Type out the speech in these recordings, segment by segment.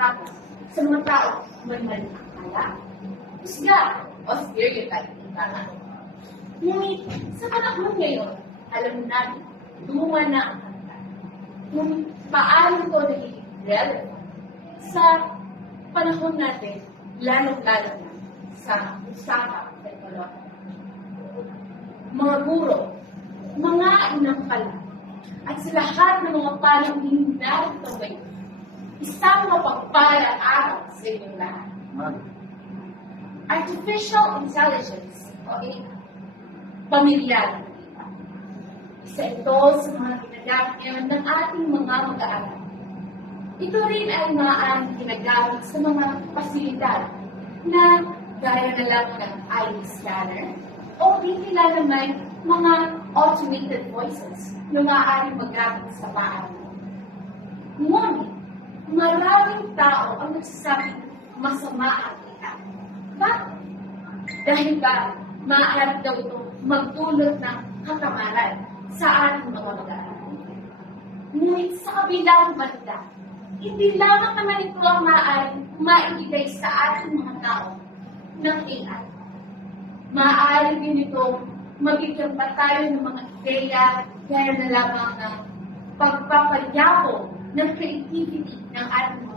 Tapos, sa mga tao, may mali akala, husga, o stereotype ng tama. Ngunit, sa panahon ngayon, alam natin, luma na ang kanta. Kung paano ito nagiging relevant sa panahon natin, lalo-lalo na sa usapang teknolohiya. Mga guro, mga inang pala, at sa lahat ng mga panahon narito ngayon, isang mapagpalang araw sa inyong lahat. Artificial Intelligence o AI, pamilyar. Isa ito sa mga ginagamit ngayon ng ating mga mag-aaral. Ito rin ay maaaring ginagamit sa mga pasilidad na gaya na lang ng ID scanner o di nila naman mga automated voices na maaaring magamit sa paaralan. Ngunit, maraming tao ang nagsasabing masama ang AI. Bakit? Dahil ba maaari daw ito magdulot ng katamaran sa ating mga mag-aaral. Ngunit sa kabilang banda, hindi lamang naman ito ang maaaring maibigay sa ating mga tao ng AI. Maaari din ito mabigyan pa tayo ng mga ideya gaya na lamang ng pagpapayapo ng creativity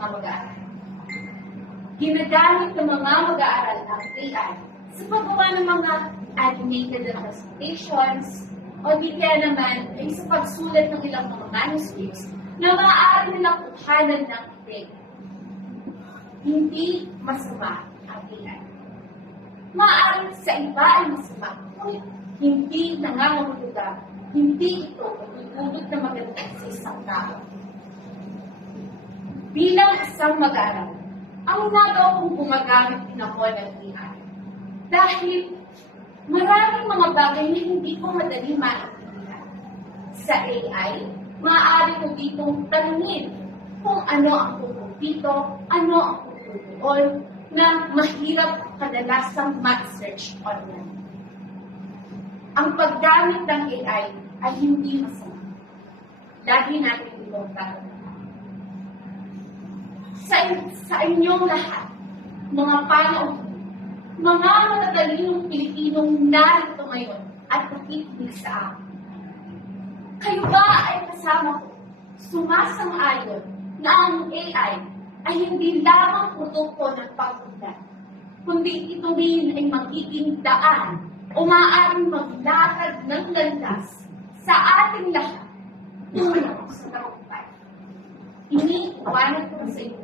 mga mag-aaral. Ginagamit ng mga mag-aaral ang AI sa paggawa ng mga animated representations o di kaya naman ay sa pagsulat ng ilang mga manuscripts na maaari nilang kuhanan ng ideya. Hindi masama ang AI. Maaari sa iba ay masama, ngunit hindi nangangahulugan, hindi ito magdudulot na maganda sa isang tao. Bilang isang mag-aaral, ang nagaw kong gumagamit din ako ng AI. Dahil maraming mga bagay na hindi ko madali maintindihan. Sa AI, maaari ko ditong tanungin kung ano ang dito, ano ang doon, na mahirap kadalasang ma-search online. Ang paggamit ng AI ay hindi masama. Lagi natin itong tatandaan sa, inyong lahat, mga panauhin, mga matatalinong Pilipinong narito ngayon at nakikinig sa akin. Kayo ba ay kasama ko, sumasang-ayon na ang AI ay hindi lamang produkto ng pagpunta, kundi ito rin ay magiging daan o maaaring maglakad ng landas sa ating lahat tulad sa tagumpay. Iniiwanan ko sa inyo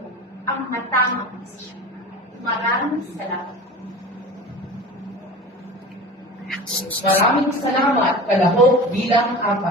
ang matamang desisyon. Maraming salamat. Maraming salamat, kalahok bilang apat.